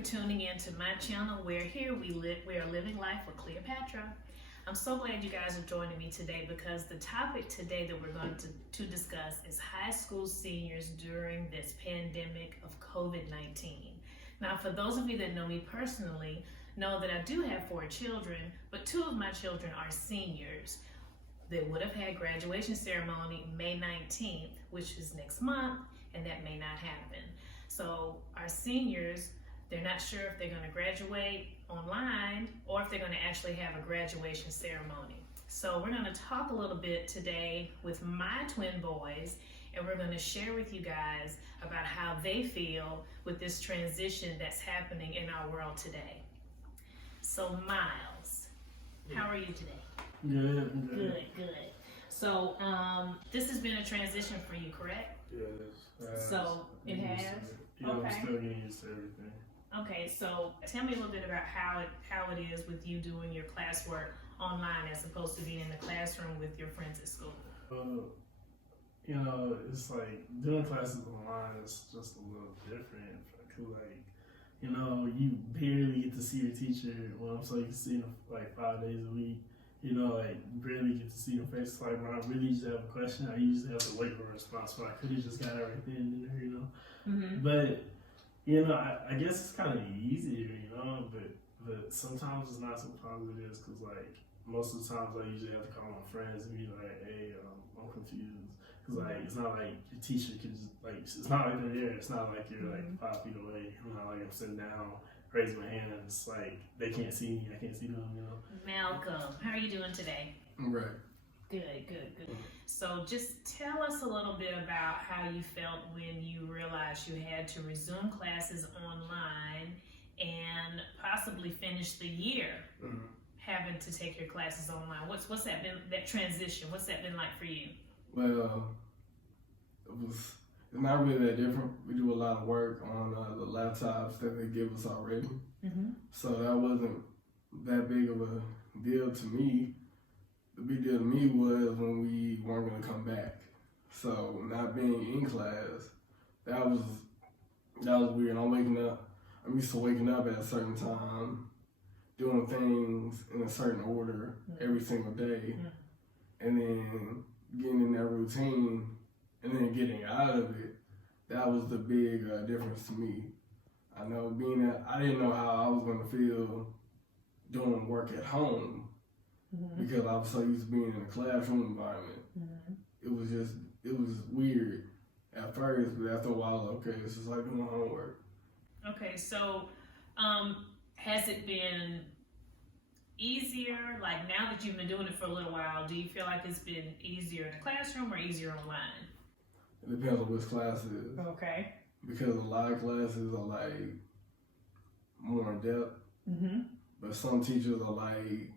for tuning in to my channel where here we are living life with Cleopatra. I'm so glad you guys are joining me today because the topic today that we're going to discuss is high school seniors during this pandemic of COVID-19. Now, for those of you that know me personally, know that I do have 4 children, but 2 of my children are seniors. They would have had graduation ceremony May 19th, which is next month, and that may not happen. So our seniors, they're not sure if they're going to graduate online or if they're going to actually have a graduation ceremony. So we're going to talk a little bit today with my twin boys, and we're going to share with you guys about how they feel with this transition that's happening in our world today. So Miles, how are you today? Good. So this has been a transition for you, correct? Yes. So it has? Yeah, Okay. I'm still getting used to everything. Okay, so tell me a little bit about how it is with you doing your classwork online as opposed to being in the classroom with your friends at school. It's like doing classes online is just a little different. Cause you barely get to see your teacher. Well, I'm so used to seeing them like 5 days a week. You barely get to see their face. Like when I really used to have a question, I usually have to wait for a response, but I could have just got it right then and there, Mm-hmm. But I guess it's kind of easier, but sometimes it's not so positive because like most of the times I usually have to call my friends and be like, hey, I'm confused. Because like it's not like your teacher can just like, it's not like they're there. It's not like you're like 5 feet away. It's not like I'm sitting down, raise my hand, and it's like they can't see me, I can't see them, Malcolm, how are you doing today? I'm right. Good. So just tell us a little bit about how you felt when you realized you had to resume classes online and possibly finish the year having to take your classes online. What's that been, that transition? What's that been like for you? Well, it's not really that different. We do a lot of work on the laptops that they give us already. Mm-hmm. So that wasn't that big of a deal to me. The big deal to me was when we weren't going to come back. So not being in class, that was weird. I'm used to waking up at a certain time, doing things in a certain order every single day, and then getting in that routine and then getting out of it. That was the big difference to me. I didn't know how I was going to feel doing work at home because I was so used to being in a classroom environment. It was weird at first, but after a while, okay, it's just like doing homework. Okay, so has it been easier, like now that you've been doing it for a little while, do you feel like it's been easier in the classroom or easier online? It depends on which class it is. Okay. Because a lot of classes are like more in depth, but some teachers are like,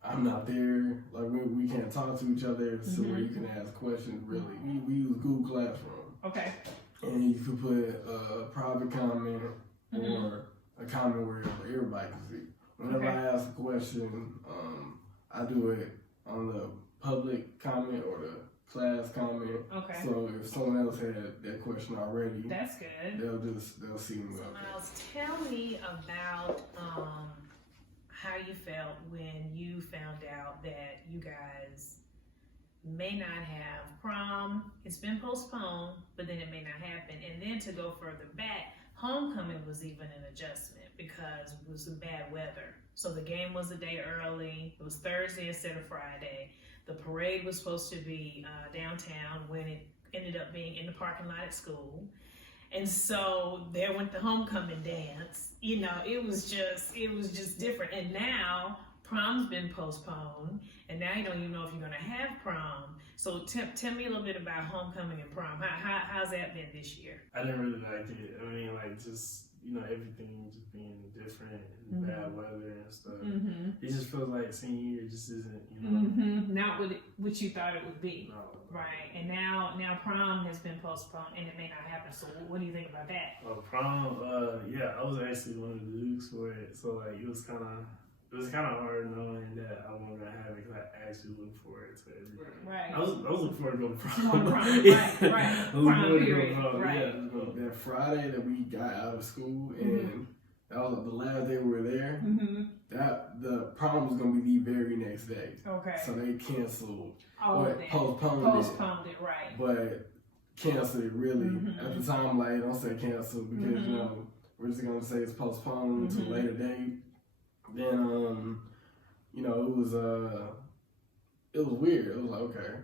I'm not there, like we can't talk to each other, so where you can ask questions. Really, we use Google Classroom. Okay. And you can put a private comment or a comment where everybody can see. Whenever I ask a question, I do it on the public comment or the class comment. Okay. So if someone else had that question already, That's good. they'll see me. So Miles, tell me about how you felt when you found out that you guys may not have prom. It's been postponed, but then it may not happen. And then to go further back, homecoming was even an adjustment because it was some bad weather. So the game was a day early. It was Thursday instead of Friday. The parade was supposed to be downtown when it ended up being in the parking lot at school. And so there went the homecoming dance. It was just different. And now prom's been postponed, and now you don't even know if you're gonna have prom. So tell me a little bit about homecoming and prom. How's that been this year? I didn't really like it. I mean, like just everything just being different and bad weather and stuff. It just feels like senior year just isn't, Not what you thought it would be. No. Right. And now prom has been postponed and it may not happen. So what do you think about that? Prom, I was actually one of the dukes for it. So like it was kind of hard knowing that I wasn't gonna have it because I actually looked forward to everything. Right. I was looking forward to going to prom. Going to prom. Right. I was Prom looking period. forward to prom. Right. Yeah, That Friday that we got out of school and That was the last day we were there. Mm-hmm. That the prom was gonna be the very next day. Okay. So they canceled All or of that. postponed Postponed it, right. but canceled it really. Mhm. At the time, like, don't say canceled because you Mhm. know we're just gonna say it's postponed to a Mhm. later date. Then you know it was weird. It was like, okay,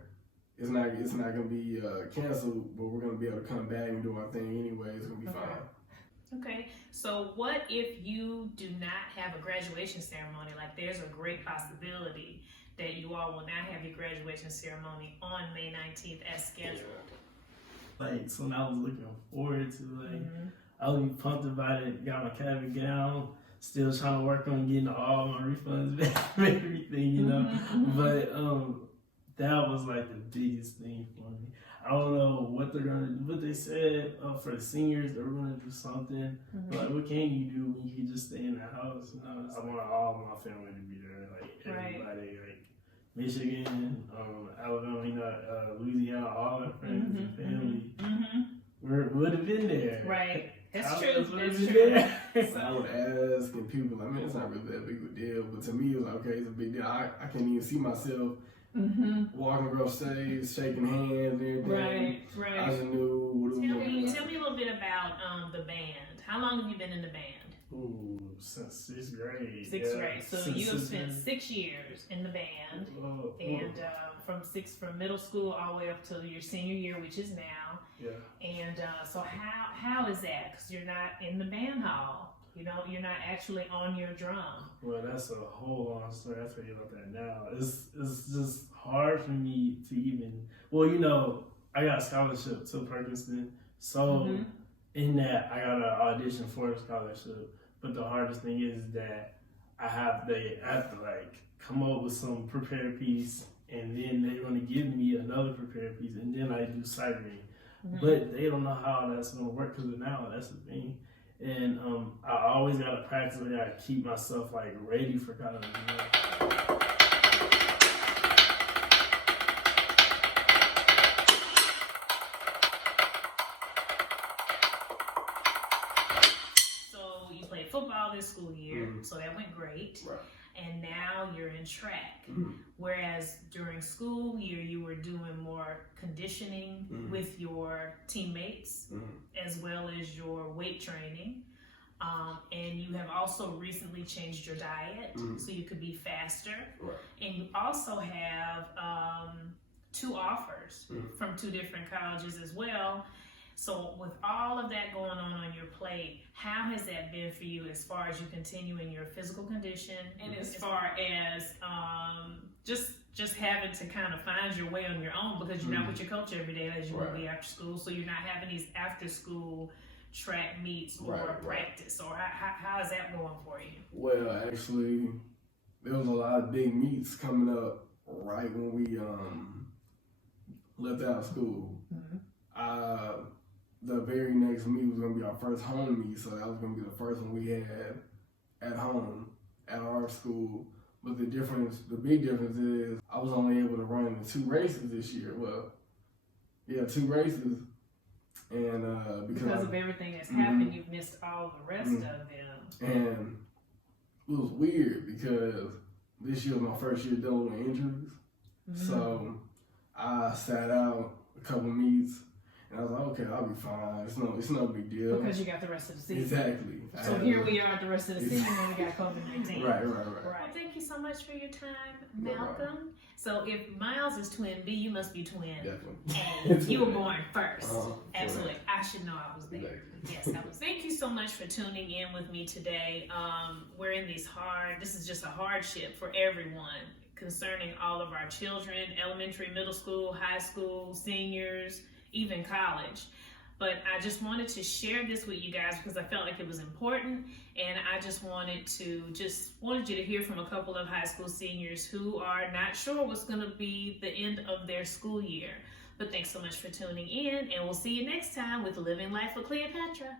it's not gonna be canceled, but we're gonna be able to come back and do our thing anyway. It's gonna be Okay. fine. Okay, so what if you do not have a graduation ceremony? Like, there's a great possibility that you all will not have your graduation ceremony on May 19th as scheduled. Like, so now I was looking forward to, like, Mhm. I was pumped about it, got my cabin gown, still trying to work on getting all my refunds back and everything, you know. Mhm. But that was like the biggest thing for me. I don't know what they're gonna do, but they said for the seniors they were gonna do something. Mhm. Like, what can you do when you can just stay in the house? You know, I want all my family to be there, like Right. everybody, like Michigan, Alabama, you know, Louisiana, all our friends and family. Mhm. Would have been there. Right. That's I true. would've That's been true. there. So I would ask, and people, I mean, it's not really that big of a deal, but to me, it was like, okay, it's a big deal. I can't even see myself Mm-hmm. walking across stage, shaking hands and everything. Right. I Right. just knew what it was Tell going me, to tell me a little bit about the band. How long have you been in the band? Ooh, since sixth grade. Sixth yeah. grade. So Since you have sixth spent grade. 6 years in the band, Oh, and from middle school all the way up to your senior year, which is now. yeah. And so how is that? Because you're not in the band hall. You know, you're not actually on your drum. Well, that's a whole long story. I'll tell you about that now. It's just hard for me to even. Well, you know, I got a scholarship to Perkinston, so Mhm. in that I got an audition for a scholarship. But the hardest thing is that I have to like come up with some prepared piece, and then they're gonna give me another prepared piece, and then I do sight reading. Mhm. But they don't know how that's gonna work because now that's the thing. And I always gotta practice. I gotta keep myself like ready for college. You know? So you played football this school year, Mhm. so that went great. Right. And now you're in track. Mhm. Whereas during school year, you were doing more conditioning Mhm. with your teammates Mhm. as well as your weight training. And you have also recently changed your diet Mhm. so you could be faster. Right. And you also have 2 offers Mhm. from 2 different colleges as well. So with all of that going on your plate, how has that been for you as far as you continuing your physical condition and as far as just having to kind of find your way on your own because you're not with your coach every day as you will be after school, so you're not having these after school track meets or Right. practice, or how is that going for you? Well, actually, there was a lot of big meets coming up right when we left out of school. Mhm. The very next meet was gonna be our first home meet, so that was gonna be the first one we had at home at our school. But the big difference is I was only able to run in 2 races this year. Well, yeah, 2 races, and Because of everything that's Mhm. happened, you've missed all the rest Mhm. of them. and it was weird because this year was my first year dealing with injuries. Mhm. So I sat out a couple meets, and I was like, okay, I'll be fine. It's no big deal. Because you got the rest of the season. Exactly. So here we are at the rest of the season and we got COVID-19. Right. Well, thank you so much for your time, No Malcolm. problem. So if Miles is twin B, you must be twin Definitely. A. You were born first. Uh-huh. Absolutely. I should know I was there. Exactly. Yes, I was. Thank you so much for tuning in with me today. We're in this is just a hardship for everyone concerning all of our children, elementary, middle school, high school, seniors, even college. But I just wanted to share this with you guys because I felt like it was important, and I just wanted you to hear from a couple of high school seniors who are not sure what's going to be the end of their school year. But thanks so much for tuning in, and we'll see you next time with Living Life with Cleopatra.